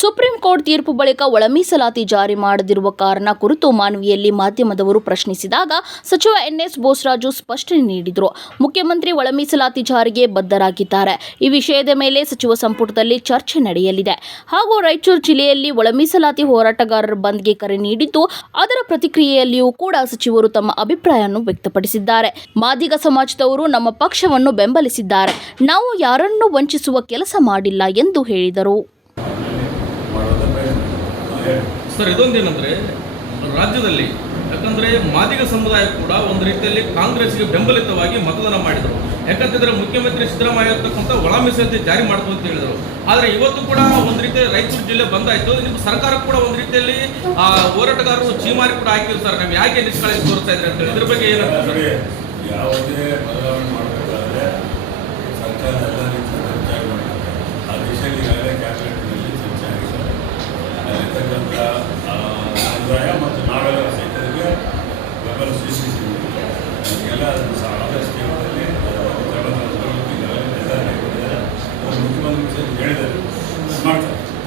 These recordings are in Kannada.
ಸುಪ್ರೀಂ ಕೋರ್ಟ್ ತೀರ್ಪು ಬಳಿಕ ಒಳ ಮೀಸಲಾತಿ ಜಾರಿ ಮಾಡದಿರುವ ಕಾರಣ ಕುರಿತು ಮಾನವಿಯಲ್ಲಿ ಮಾಧ್ಯಮದವರು ಪ್ರಶ್ನಿಸಿದಾಗ ಸಚಿವ ಎನ್ಎಸ್ ಬೋಸರಾಜು ಸ್ಪಷ್ಟನೆ ನೀಡಿದರು. ಮುಖ್ಯಮಂತ್ರಿ ಒಳ ಮೀಸಲಾತಿ ಜಾರಿಗೆ ಬದ್ಧರಾಗಿದ್ದಾರೆ. ಈ ವಿಷಯದ ಮೇಲೆ ಸಚಿವ ಸಂಪುಟದಲ್ಲಿ ಚರ್ಚೆ ನಡೆಯಲಿದೆ. ಹಾಗೂ ರಾಯಚೂರು ಜಿಲ್ಲೆಯಲ್ಲಿ ಒಳ ಮೀಸಲಾತಿ ಹೋರಾಟಗಾರರ ಬಂದ್ಗೆ ಕರೆ ನೀಡಿದ್ದು, ಅದರ ಪ್ರತಿಕ್ರಿಯೆಯಲ್ಲಿಯೂ ಕೂಡ ಸಚಿವರು ತಮ್ಮ ಅಭಿಪ್ರಾಯವನ್ನು ವ್ಯಕ್ತಪಡಿಸಿದ್ದಾರೆ. ಮಾದಿಗ ಸಮಾಜದವರು ನಮ್ಮ ಪಕ್ಷವನ್ನು ಬೆಂಬಲಿಸಿದ್ದಾರೆ. ನಾವು ಯಾರನ್ನೂ ವಂಚಿಸುವ ಕೆಲಸ ಮಾಡಿಲ್ಲ ಎಂದು ಹೇಳಿದರು. ಸರ್, ಇದೊಂದೇನಂದ್ರೆ ರಾಜ್ಯದಲ್ಲಿ, ಯಾಕಂದ್ರೆ ಮಾದಿಗ ಸಮುದಾಯ ಕೂಡ ಒಂದು ರೀತಿಯಲ್ಲಿ ಕಾಂಗ್ರೆಸ್ಗೆ ಬೆಂಬಲಿತವಾಗಿ ಮತದಾನ ಮಾಡಿದರು. ಯಾಕಂತಂದ್ರೆ ಮುಖ್ಯಮಂತ್ರಿ ಸಿದ್ದರಾಮಯ್ಯ ಇರ್ತಕ್ಕಂಥ ಒಳ ಜಾರಿ ಮಾಡ್ತು ಅಂತ ಹೇಳಿದರು. ಆದ್ರೆ ಇವತ್ತು ಕೂಡ ಒಂದು ರೀತಿ ರಾಯಚೂರು ಜಿಲ್ಲೆ ಬಂದಾಯ್ತು ನಿಮ್ಮ ಸರ್ಕಾರ ಕೂಡ ಒಂದು ರೀತಿಯಲ್ಲಿ, ಆ, ಹೋರಾಟಗಾರರು ಚೀಮಾರಿ ಕೂಡ ಹಾಕಿದ್ರು ಸರ್. ನಾವು ಯಾಕೆ ನಿಷ್ಕಾಳಜಿ ತೋರಿಸ್ತಾ ಇದ್ರೆ ಅಂತ ಇದ್ರ ಬಗ್ಗೆ ಏನಂತ ಯಾವುದೇ ಬದಲಾವಣೆ ಮಾಡಬೇಕಾದ್ರೆ ಸರ್ಕಾರ ಎಲ್ಲ ರೀತಿಯ ಚರ್ಚೆ ಮಾಡಬೇಕು ಆ ದಿಶೆಯಲ್ಲಿ ಈಗಾಗಲೇ ಕ್ಯಾಬಿನೆಟ್ನಲ್ಲಿ ಚರ್ಚೆ ಆಗಿದೆ ಅಲ್ಲಿರ್ತಕ್ಕಂಥ ಆ, ಸಮುದಾಯ ಮತ್ತು ನಾವೆಲ್ಲ ಸೈತರಿಗೆ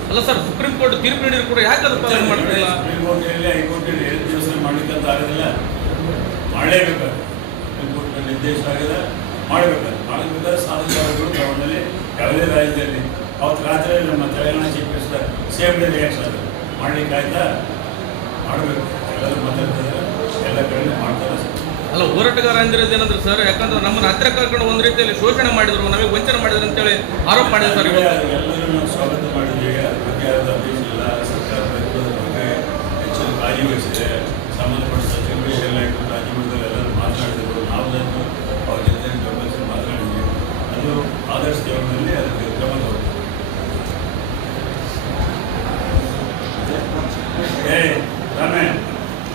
ಅಲ್ಲ ಸರ್, ಸುಪ್ರೀಂ ಕೋರ್ಟ್ ತೀರ್ಪು ನೀಡಿದ್ರು ಕೂಡ ಯಾಕೆ ಅದು ಸುಪ್ರೀಂ ಹೈಕೋರ್ಟಲ್ಲಿ ಎರಡು ದಿವಸ ಮಾಡ್ಲಿಕ್ಕಂತ ಆಗಿಲ್ಲ ಮಾಡಲೇಬೇಕಾದ್ರೆ ಸುಪ್ರೀಂ ಕೋರ್ಟ್ನ ನಿರ್ದೇಶ ಆಗಿದೆ ಮಾಡಬೇಕಾದ್ರೆ ಮಾಡಬೇಕಾದ್ರೆ ಸಾಧನಗಳು ಗಮನದಲ್ಲಿ ಯಾವುದೇ ರಾಜ್ಯದಲ್ಲಿ ಅವತ್ತು ರಾತ್ರಿ ನಮ್ಮ Telangana chief minister same day reaction ಅದು ಮಾಡ್ಲಿಕ್ಕೆ ಆಯ್ತಾ? ಮಾಡಬೇಕು. ಎಲ್ಲರೂ ಮಾತಾಡ್ತಿದ್ದಾರೆ ಎಲ್ಲ ಕಡೆ ಮಾಡ್ತಾರೆ ಸರ್ ಅಲ್ಲ, ಹೋರಾಟಗಾರ ಅಂದಿರೋದು ಏನಂದ್ರೆ ಸರ್ ಯಾಕಂದ್ರೆ ನಮ್ಮನ್ನ ಹತ್ತಿರ ಕರ್ಕೊಂಡು ಒಂದು ರೀತಿಯಲ್ಲಿ ಶೋಷಣೆ ಮಾಡಿದ್ರು, ನಮಗೆ ವಂಚನೆ ಮಾಡಿದ್ರು ಅಂತೇಳಿ ಆರೋಪ ಮಾಡಿದ್ರು ಸರ್ ಇವತ್ತು.